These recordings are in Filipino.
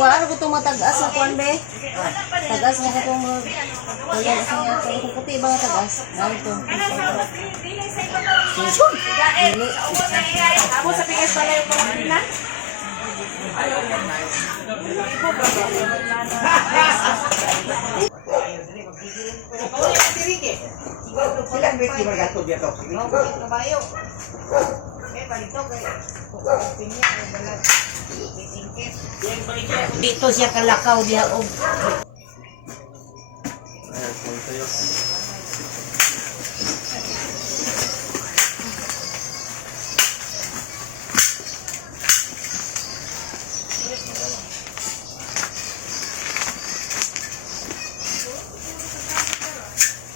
Kuan ko itong matagas na kuan be. Tagas nga ko itong wala sa nga itong puti ba nga tagas. Dahil ito. Ako sa pingas pala yung pamangkilan. Silang beti bergantung dia tu. Dito siya kalakaw dia og.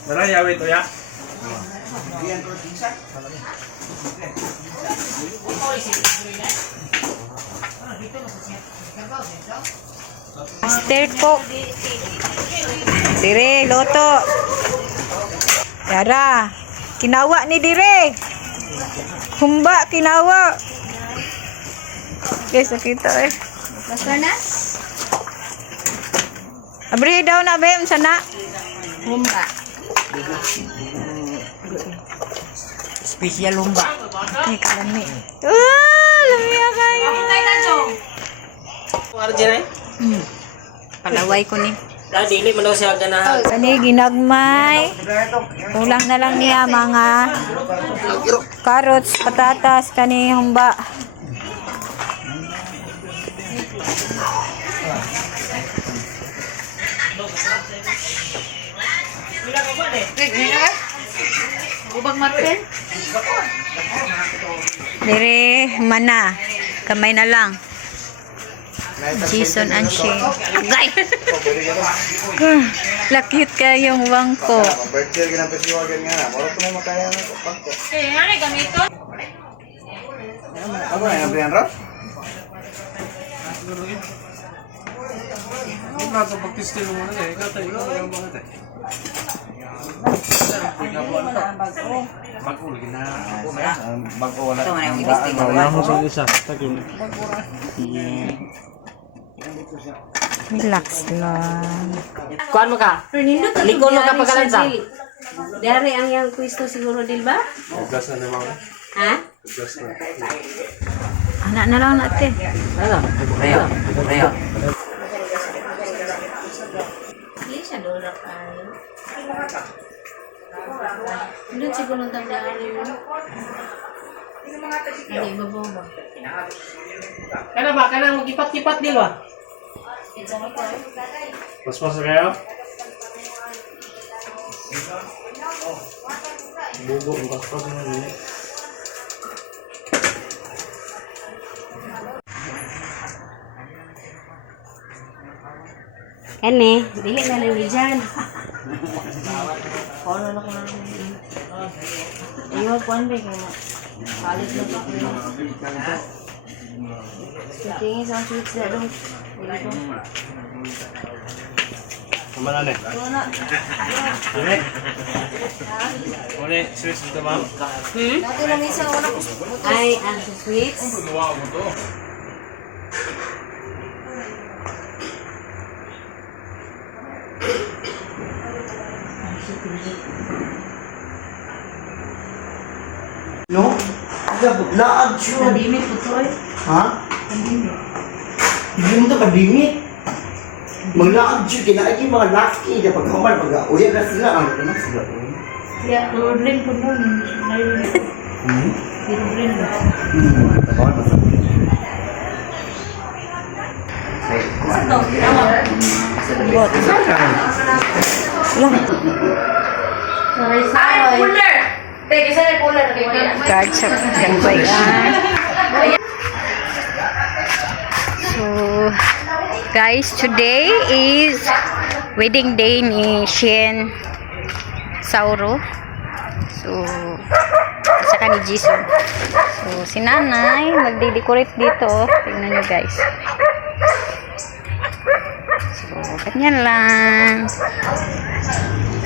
Mana yawe itu ya? Stir po. Dire, loto. Yara, kinawa ni Dire. Humba, kinawa. Guys, nakita eh. Basta na? Abri daw na, Bem, sana. Humba. Special humba. Ay, kalami. Lamia kayo. Palaway ko ni. Dili man daw siya ganahan. Kani ginagmay. Kulang na lang niya mga carrots, patatas, kani humba. Ubang marpen. Dire mana. Kamay na lang. Jason and Shane. Agay! Lakit ka yung wangko. Birthday ka ng pesiwagan nga na. Moro mo makaya na ito. Ano gamito? Ako na yung Brian Ross? Hindi na ito pagtistil mo na eh. Ikaw tayo yung mga tayo. Bago lagi na. Bago wala. Ito nga yung ibisting. Wala mo sa isa. Tagin. Relax lang. Kuan mo ka? Likod mo ka pagkalansa. Dari ang yang pwesto siguro din ba? Ugas na naman. Ha? Ugas na. Anak na lang natin. Ano? Ayo. Ayo. Hindi siya dorak ay. Doon siguro ang tandaan yun. Hindi, babaw ba? Kana ba? Kana magipat-kipat din ba? Pas-pas kayo? Bugo ang pas-pas na yun. Kani, dili na lang dyan. Ano na ko na. Ayaw, kuhan ba kayo? Kalit na ba? Tingin sa sweets na doon. Kemana nih? Ini? Ini Swiss itu ma'am? Dati lang isang wala ko. Ay, ang sweets. No? Ada laad siya. Kadimit po to eh. Ha? Hindi mo ito kadimit. Maglaad siya. Kinaagi mga laki. Kapag kamal, pag-uya na sila. Ang ano sila? Ya, Rodlin po doon. Si Rodlin ba? Kamal, masakit. Ay, cooler! Teka, isa na cooler. Card sa kagbayan. So, guys, today is wedding day ni Shen Sauro. So, tsaka ni Jason. So, si nanay, magde-decorate dito. Tingnan nyo guys. So, ganyan lang.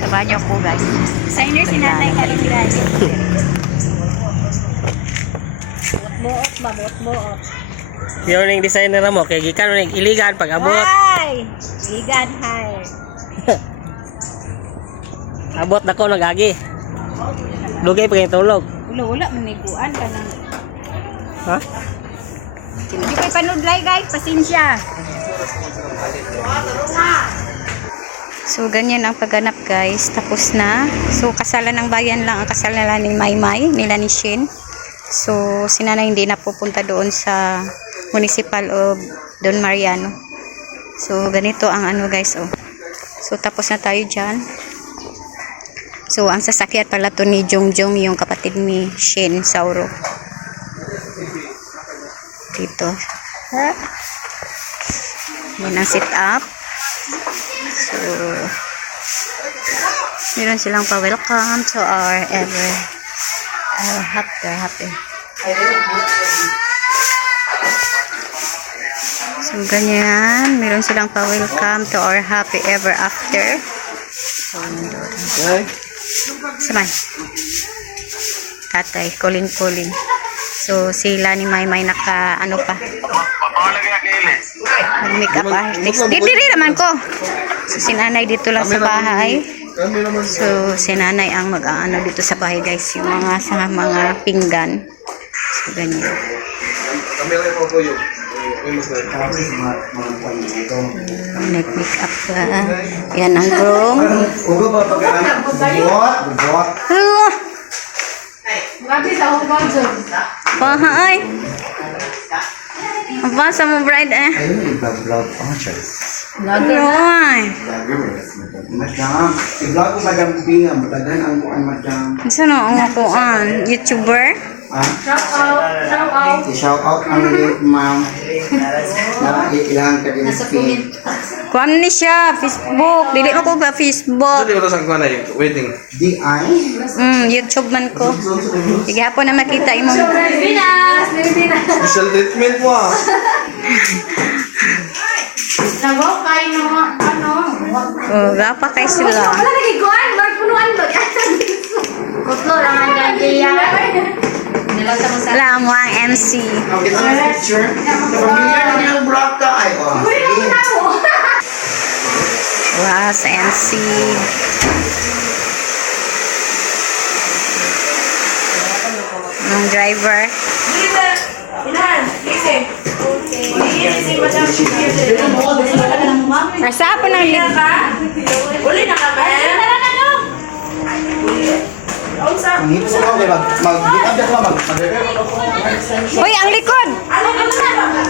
Sabahan nyo ako guys. Designer si nanay kaligran. Buot ba? Buot. Yung ning designer mo, kay gikan ning iligan pag abot. Hi! Vegan, hi. Abot na ko nagagi. Lugay pa yung tulog. Wala, maniguan ka lang. Ha? Hindi kayo panudlay guys, pasensya. So, ganyan ang pagganap guys. Tapos na. So, kasalan ng bayan lang ang kasalan ni Maymay, nila ni Shin. So, si nanay hindi na pupunta doon sa municipal of Don Mariano. So, ganito ang ano guys, oh. So, tapos na tayo dyan. So, ang sasakyan pala to ni Jongjong, yung kapatid ni Shin Sauro. Dito. Yan ang sit up. So, meron silang pa-welcome to our happy. So, ganyan. Meron silang pa-welcome to our happy ever after. So, nandun. Saman. Tatay, kuling. So, sila ni Maymay naka, ano pa? Mag-makeup artist. Dito rin naman ko. So, si nanay dito lang sa bahay. So, si nanay ang mag-ano dito sa bahay guys. Yung mga pinggan. So, ganyan. Nag-makeup pa. Yan ang groom. Ugo ba pag buot. Pahay. Apa sa mo bride eh? Ayun, i-vlog ang church. Ay. Madam, i-vlog ko madam Pinga, matagan ang kuan madam. Sino ang akuan? YouTuber? I-shout out ang link ma'am. Na ilang ka din speed. Kuan ni siya, Facebook. Dili mo ko ba Facebook? Dili ko sa kuan ay waiting. DI. YouTube man ko. Sige hapon na makita imong. Special treatment mo ah. Oh, gapa kay sila. Wala mo ang MC. Okay, so picture. Familiar na yung brata ay oh. Wow, sa MC. Ang driver. Asa pa ng link? Ang hipo ko mag-get up na Hoy, ang likod!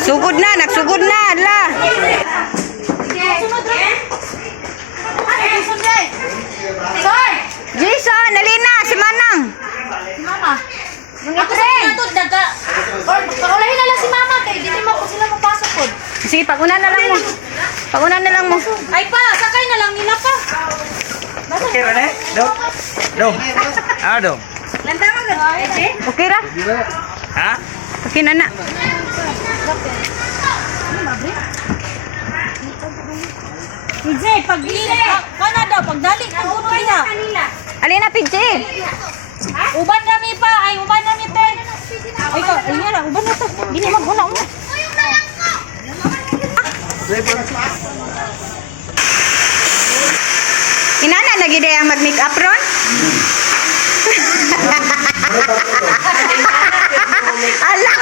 Sugod na, nagsugod na, ala! Jason, alina, si Manang! Ako sa mga to, pakulahin na lang si mama kay hindi mo sila mapasok po. Sige, pag-una na lang mo. Pag-una na lang mo. Ay pa, sakay na lang nila pa. Okay, Rene? Do. Do. Lantaran na. Okay ra? Ha? Okay na na. PJ, pag kana daw, pag dali ka uno niya. Alina, PJ. Uban kami pa, ay uban kami te. Ay ka, ay nga lang, uban na to. Dili mag-una. Inana lagi day ang mag-make up ron? Ala,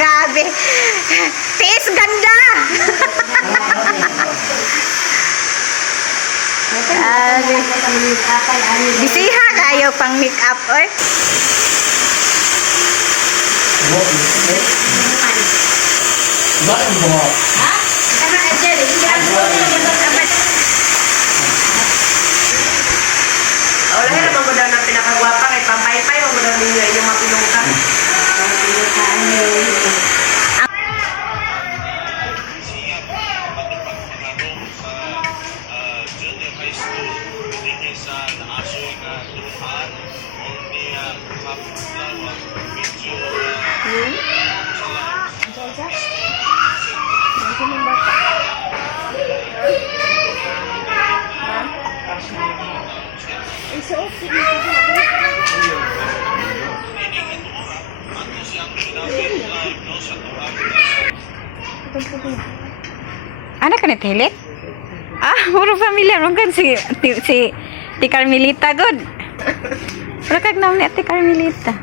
gabi. Tiis ganda. Gabi. Bisiha kayo pang make up, oy. Bakit mo? Wala na naman ko daw ng pinakagwapa kay pampay-pay mo daw ninyo inyong mapilungka. Anak ka ni Telet? Puro familiar mo kan si Ti Carmelita god. Pero kag naman ni Ti Carmelita.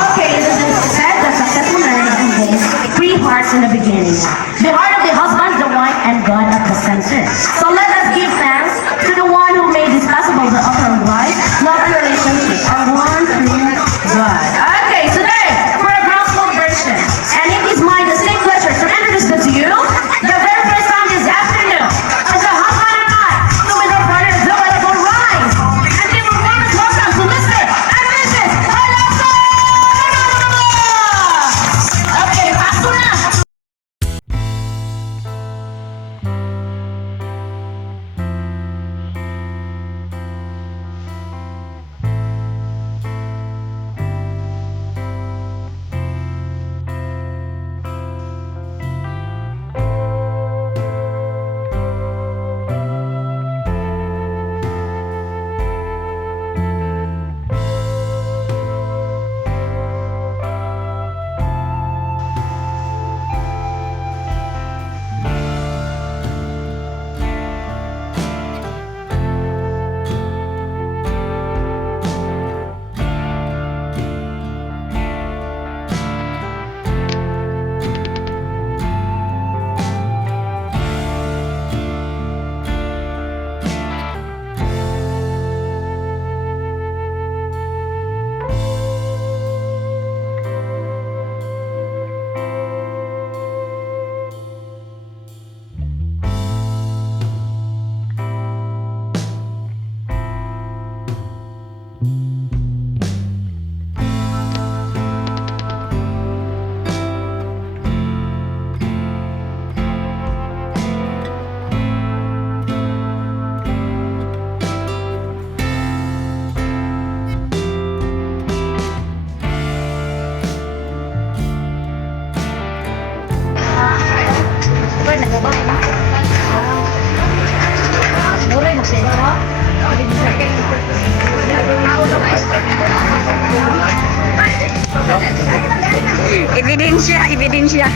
Okay, this is said the successful marriage contains three parts in the beginning. The heart of the husband, the wife, and God at the center. So let us give thanks to the one who made this possible, the author of life, love, and relationship are one through God. Okay, so today, for a gospel version, and it is my distinct pleasure to introduce this to you the very first time this afternoon as a husband and wife, so with our brother Zoe will rise and give a warmest welcome to Mr. and Mrs. Alonso! Okay, pastor na! Ebidensya.